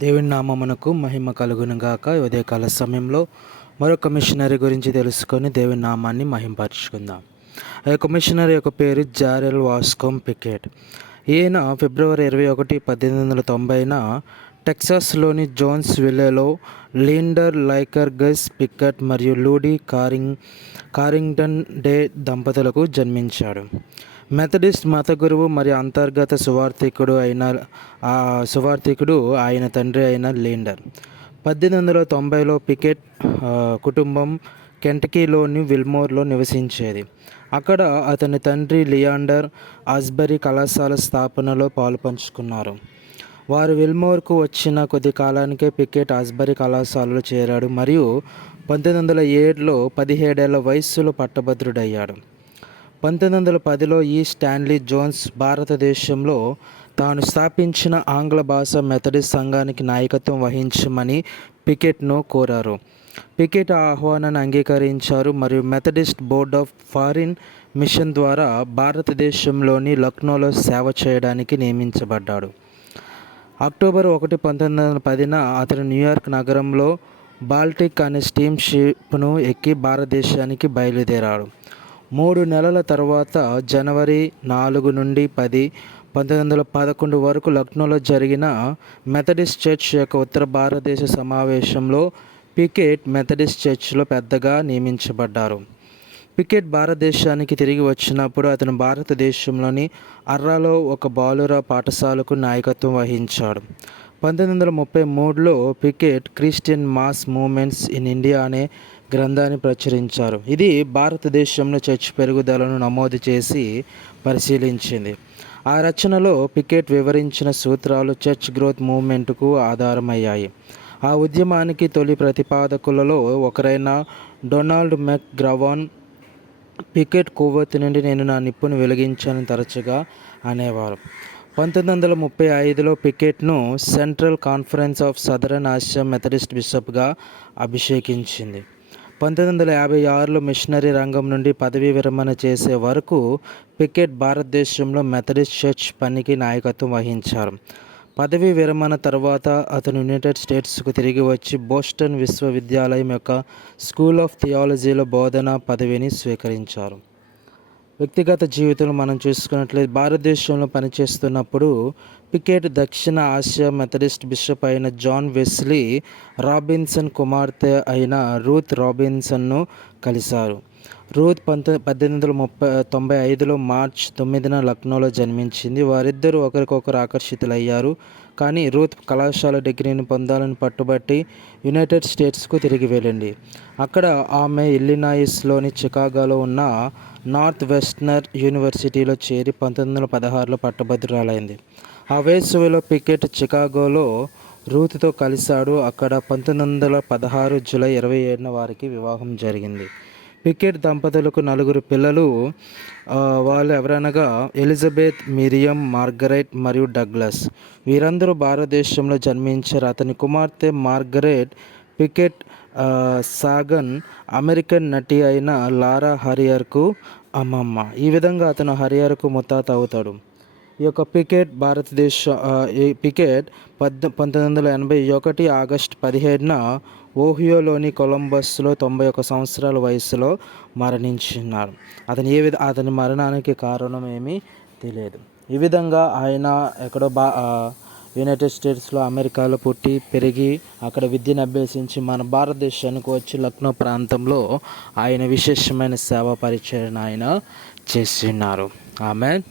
దేవుని నామమునకు మహిమ కలుగునుగాక. ఉదయకాల సమయంలో మరొక మిషనరీ గురించి తెలుసుకొని దేవుని నామాన్ని మహింపరచుకుందాం. ఆ యొక్క మిషనరీ యొక్క పేరు జారెల్ వాస్కోమ్ పికెట్. ఈయన ఫిబ్రవరి 21, 1890న టెక్సాస్లోని జోన్స్ విల్లేలో లిండర్ లైకర్ గస్ పికెట్ మరియు లూడీ కారింగ్టన్ డే దంపతులకు జన్మించాడు. మెథడిస్ట్ మత గురువు మరియు అంతర్గత సువార్థికుడు ఆయన తండ్రి అయిన లిండర్. 1890లో పికెట్ కుటుంబం కెంటకీలోని విల్మోర్లో నివసించేది. అక్కడ అతని తండ్రి లియాండర్ ఆస్బరీ కళాశాల స్థాపనలో పాలుపంచుకున్నారు. వారు విల్మోర్కు వచ్చిన కొద్ది కాలానికే పికెట్ ఆస్బరీ కళాశాలలో చేరాడు మరియు 1907లో 17 ఏళ్ల వయస్సులో పట్టభద్రుడయ్యాడు. 1910లో ఈ స్టాన్లీ జోన్స్ భారతదేశంలో తాను స్థాపించిన ఆంగ్ల భాష మెథడిస్ట్ సంఘానికి నాయకత్వం వహించమని పికెట్ను కోరారు. పికెట్ ఆ ఆహ్వానాన్ని అంగీకరించారు మరియు Methodist board of foreign mission ద్వారా భారతదేశంలోని లక్నోలో సేవ చేయడానికి నియమించబడ్డాడు. అక్టోబర్ 1, 1910న అతను న్యూయార్క్ నగరంలో బాల్టిక్ అనే స్టీమ్ షిప్ను ఎక్కి భారతదేశానికి బయలుదేరాడు. 3 నెలల తర్వాత జనవరి 4 నుండి 10, 1911 వరకు లక్నోలో జరిగిన మెథడిస్ట్ చర్చ్ యొక్క ఉత్తర భారతదేశ సమావేశంలో పికెట్ మెథడిస్ట్ చర్చ్లో పెద్దగా నియమించబడ్డారు. పికెట్ భారతదేశానికి తిరిగి వచ్చినప్పుడు అతను భారతదేశంలోని అర్రాలో ఒక బాలుర పాఠశాలకు నాయకత్వం వహించాడు. 1933లో Pickett Christian mass movements in India అనే గ్రంథాన్ని ప్రచురించారు. ఇది భారతదేశంలో చర్చ్ పెరుగుదలను నమోదు చేసి పరిశీలించింది. ఆ రచనలో పికెట్ వివరించిన సూత్రాలు చర్చ్ గ్రోత్ మూవ్మెంట్కు ఆధారమయ్యాయి. ఆ ఉద్యమానికి తొలి ప్రతిపాదకులలో ఒకరైన డొనాల్డ్ మెక్ గ్రవాన్ పికెట్ కొవ్వొత్తి నుండి నేను నా నిప్పును వెలిగించానని తరచుగా అనేవారు. 1935లో పికెట్ను central conference of southern Asia Methodist బిషప్గా అభిషేకించింది. 1956లో మిషనరీ రంగం నుండి పదవీ విరమణ చేసే వరకు పికెట్ భారతదేశంలో మెథడిస్ట్ చర్చ్ పనికి నాయకత్వం వహించారు. పదవీ విరమణ తర్వాత అతను యునైటెడ్ స్టేట్స్కు తిరిగి వచ్చి బోస్టన్ విశ్వవిద్యాలయం యొక్క స్కూల్ ఆఫ్ థియాలజీలో బోధనా పదవిని స్వీకరించారు. వ్యక్తిగత జీవితంలో మనం చూసుకున్నట్లయితే భారతదేశంలో పనిచేస్తున్నప్పుడు పికెట్ దక్షిణ ఆసియా మెథడిస్ట్ బిషప్ అయిన జాన్ వెస్లీ రాబిన్సన్ కుమార్తె అయిన రూత్ రాబిన్సన్ను కలిశారు. రూత్ 1895లో మార్చ్ 9న లక్నోలో జన్మించింది. వారిద్దరూ ఒకరికొకరు ఆకర్షితులయ్యారు. కానీ రూత్ కళాశాల డిగ్రీని పొందాలని పట్టుబట్టి యునైటెడ్ స్టేట్స్కు తిరిగి వెళ్ళింది. అక్కడ ఆమె ఇల్లినాయిస్లోని చికాగోలో ఉన్న నార్త్ వెస్టర్న్ యూనివర్సిటీలో చేరి 1916లో పట్టభద్రురాలైంది. ఆ వేసవిలో పికెట్ చికాగోలో రూత్తో కలిశాడు. అక్కడ 1916 జూలై 27న వారికి వివాహం జరిగింది. పికెట్ దంపతులకు 4 పిల్లలు. వాళ్ళు ఎవరనగా ఎలిజబెత్, మిరియం, మార్గరెట్ మరియు డగ్లస్. వీరందరూ భారతదేశంలో జన్మించారు. అతని కుమార్తె మార్గరెట్ పికెట్ సాగన్ అమెరికన్ నటి అయిన లారా హరియర్కు అమ్మమ్మ. ఈ విధంగా అతను హరియర్కు ముత్తాత అవుతాడు. ఈ యొక్క పికెట్ పికెట్ 1981 ఆగస్టు 17న ఓహియోలోని కొలంబస్లో 91 సంవత్సరాల వయసులో మరణించున్నారు. అతని మరణానికి కారణం ఏమీ తెలియదు. ఈ విధంగా ఆయన ఎక్కడో యునైటెడ్ స్టేట్స్లో అమెరికాలో పుట్టి పెరిగి అక్కడ విద్యను అభ్యసించి మన భారతదేశానికి వచ్చి లక్నో ప్రాంతంలో ఆయన విశేషమైన సేవా పరిచయం ఆయన చేస్తున్నారు. ఆమెన్.